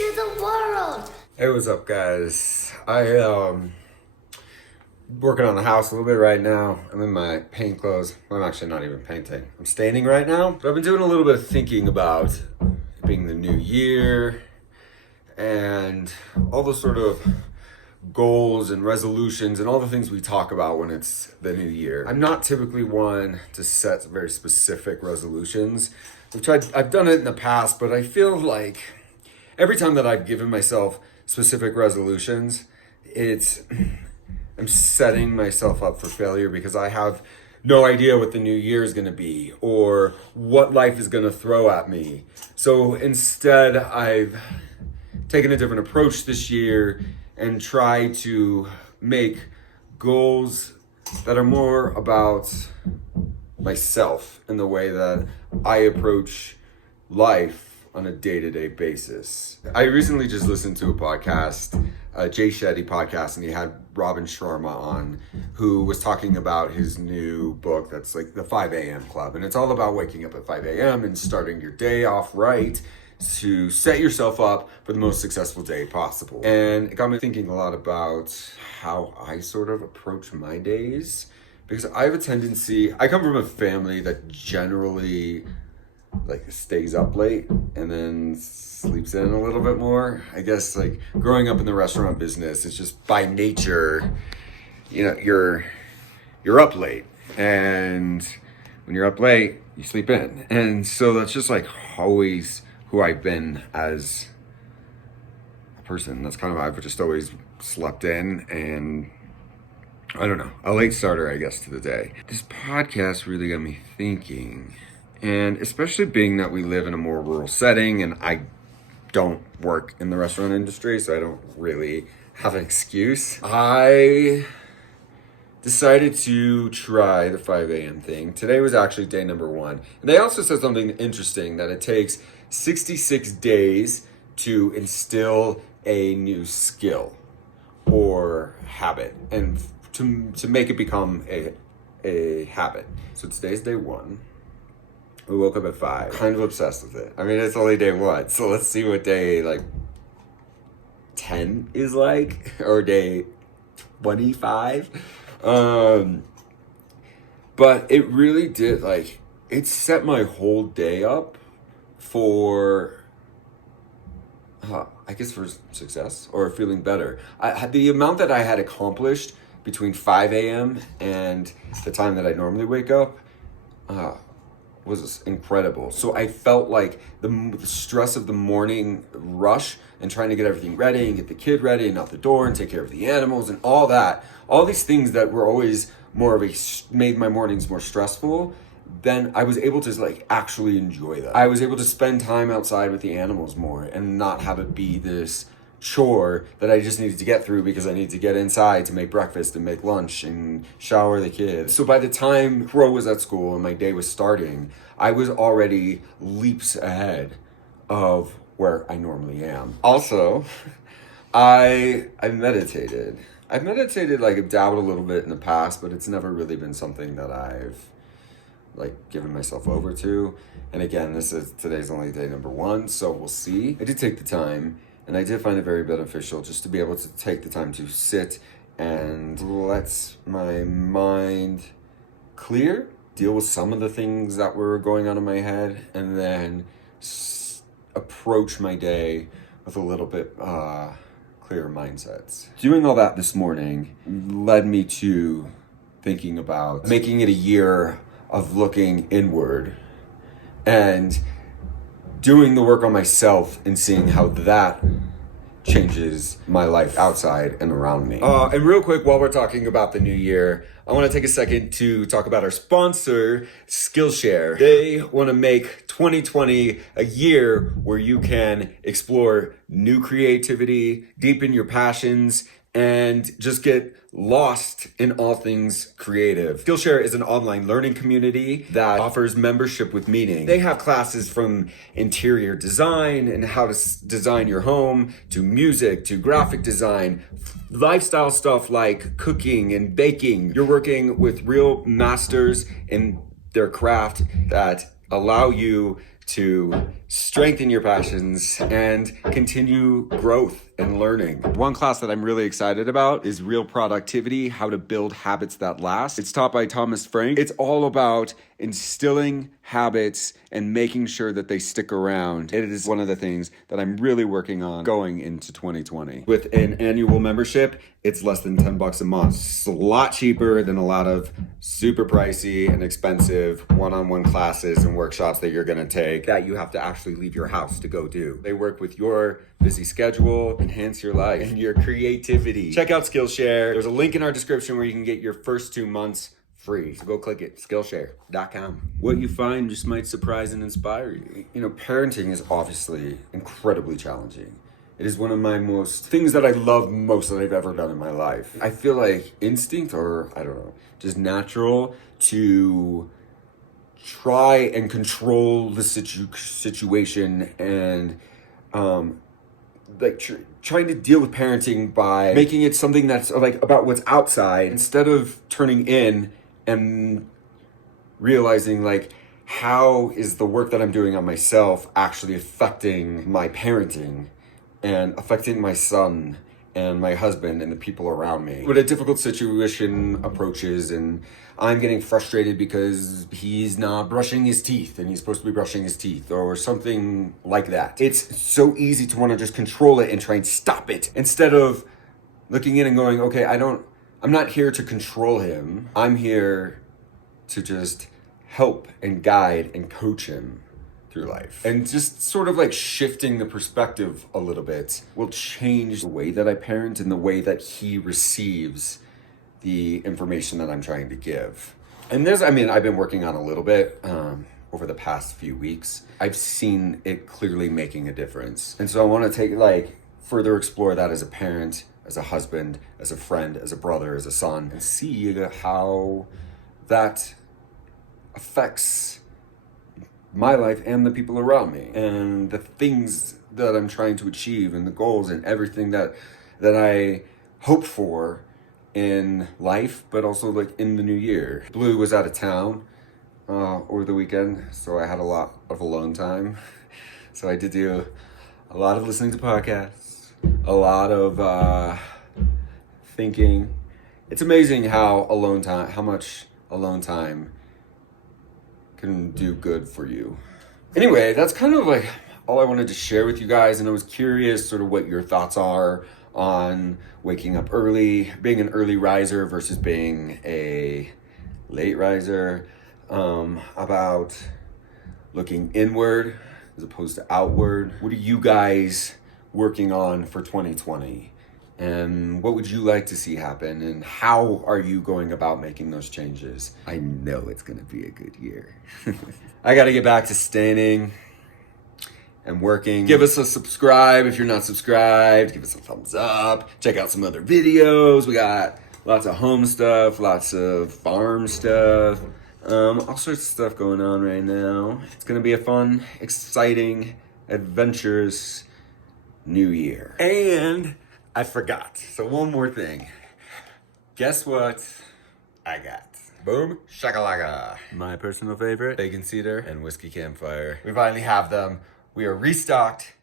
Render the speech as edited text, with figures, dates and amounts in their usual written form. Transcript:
to the world. Hey, what's up, guys? Working on the house a little bit right now. I'm in my paint clothes. I'm actually not even painting. I'm staining right now. But I've been doing a little bit of thinking about it being the new year and all the sort of goals and resolutions and all the things we talk about when it's the new year. I'm not typically one to set very specific resolutions. I've done it in the past, but I feel like every time that I've given myself specific resolutions, I'm setting myself up for failure because I have no idea what the new year is going to be or what life is going to throw at me. So instead, I've taken a different approach this year and try to make goals that are more about myself in the way that I approach life on a day-to-day basis. I recently just listened to a podcast, a Jay Shetty podcast, and he had Robin Sharma on, who was talking about his new book that's like the 5 a.m. Club. And it's all about waking up at 5 a.m. and starting your day off right to set yourself up for the most successful day possible. And it got me thinking a lot about how I sort of approach my days, because I have a tendency, I come from a family that generally like stays up late and then sleeps in a little bit more. I guess like growing up in the restaurant business, it's just by nature, you know, you're up late, and when you're up late, you sleep in. And so that's just like always who I've been as a person. That's kind of, I've just always slept in, and I don't know, a late starter, I guess, to the day. This podcast really got me thinking, and especially being that we live in a more rural setting and I don't work in the restaurant industry, so I don't really have an excuse. I decided to try the 5 a.m. thing. Today was actually day number 1. And they also said something interesting, that it takes 66 days to instill a new skill or habit and to make it become a habit. So today's day 1. We woke up at 5. Kind of obsessed with it. I mean, it's only day 1, so let's see what day like 10 is like, or day 25. But it really did, like, it set my whole day up for, I guess, for success or feeling better. The amount that I had accomplished between 5 a.m. and the time that I normally wake up was incredible. So I felt like the stress of the morning rush and trying to get everything ready and get the kid ready and out the door and take care of the animals and all that, all these things that were always made my mornings more stressful, then I was able to like actually enjoy that. I was able to spend time outside with the animals more and not have it be this chore that I just needed to get through because I need to get inside to make breakfast and make lunch and shower the kids. So by the time Crow was at school and my day was starting, I was already leaps ahead of where I normally am. Also, I meditated. I've meditated, like, I've dabbled a little bit in the past, but it's never really been something that I've like given myself over to. And again, today's only day number 1, so we'll see. I did take the time, and I did find it very beneficial just to be able to take the time to sit and let my mind clear, deal with some of the things that were going on in my head, and then approach my day with a little bit clearer mindsets. Doing all that this morning led me to thinking about making it a year of looking inward and doing the work on myself and seeing how that changes my life outside and around me. And real quick, while we're talking about the new year, I want to take a second to talk about our sponsor, Skillshare. They want to make 2020 a year where you can explore new creativity, deepen your passions, and just get lost in all things creative. Skillshare is an online learning community that offers membership with meaning. They have classes from interior design and how to design your home, to music, to graphic design, lifestyle stuff like cooking and baking. You're working with real masters in their craft that allow you to strengthen your passions and continue growth and learning. One class that I'm really excited about is Real Productivity, How to Build Habits That Last. It's taught by Thomas Frank. It's all about instilling habits and making sure that they stick around. It is one of the things that I'm really working on going into 2020. With an annual membership, it's less than $10 a month. It's a lot cheaper than a lot of super pricey and expensive one-on-one classes and workshops that you're gonna take that you have to actually leave your house to go do. They work with your busy schedule, enhance your life and your creativity. Check out Skillshare. There's a link in our description where you can get your first 2 months free. So go click it, Skillshare.com. What you find just might surprise and inspire you. You know, parenting is obviously incredibly challenging. It is one of my things that I love most that I've ever done in my life. I feel like instinct, or I don't know, just natural to try and control the situation and trying to deal with parenting by making it something that's like about what's outside instead of turning in and realizing like, how is the work that I'm doing on myself actually affecting my parenting and affecting my son and my husband and the people around me. When a difficult situation approaches and I'm getting frustrated because he's not brushing his teeth and he's supposed to be brushing his teeth or something like that, it's so easy to want to just control it and try and stop it instead of looking in and going, okay, I'm not here to control him. I'm here to just help and guide and coach him through life. And just sort of like shifting the perspective a little bit will change the way that I parent and the way that he receives the information that I'm trying to give. And I've been working on a little bit over the past few weeks. I've seen it clearly making a difference. And so I want to further explore that as a parent, as a husband, as a friend, as a brother, as a son, and see how that affects my life and the people around me and the things that I'm trying to achieve and the goals and everything that I hope for in life, but also like in the new year. Blue was out of town over the weekend, so I had a lot of alone time. So I did do a lot of listening to podcasts, a lot of thinking. It's amazing how much alone time can do good for you. Anyway, that's kind of like all I wanted to share with you guys, and I was curious sort of what your thoughts are on waking up early, being an early riser versus being a late riser, about looking inward as opposed to outward. What are you guys working on for 2020? And what would you like to see happen? And how are you going about making those changes? I know it's gonna be a good year. I gotta get back to staining and working. Give us a subscribe if you're not subscribed. Give us a thumbs up. Check out some other videos. We got lots of home stuff, lots of farm stuff, all sorts of stuff going on right now. It's gonna be a fun, exciting, adventurous new year. And I forgot. So one more thing. Guess what I got? Boom shakalaka. My personal favorite, bacon cedar and whiskey campfire. We finally have them. We are restocked.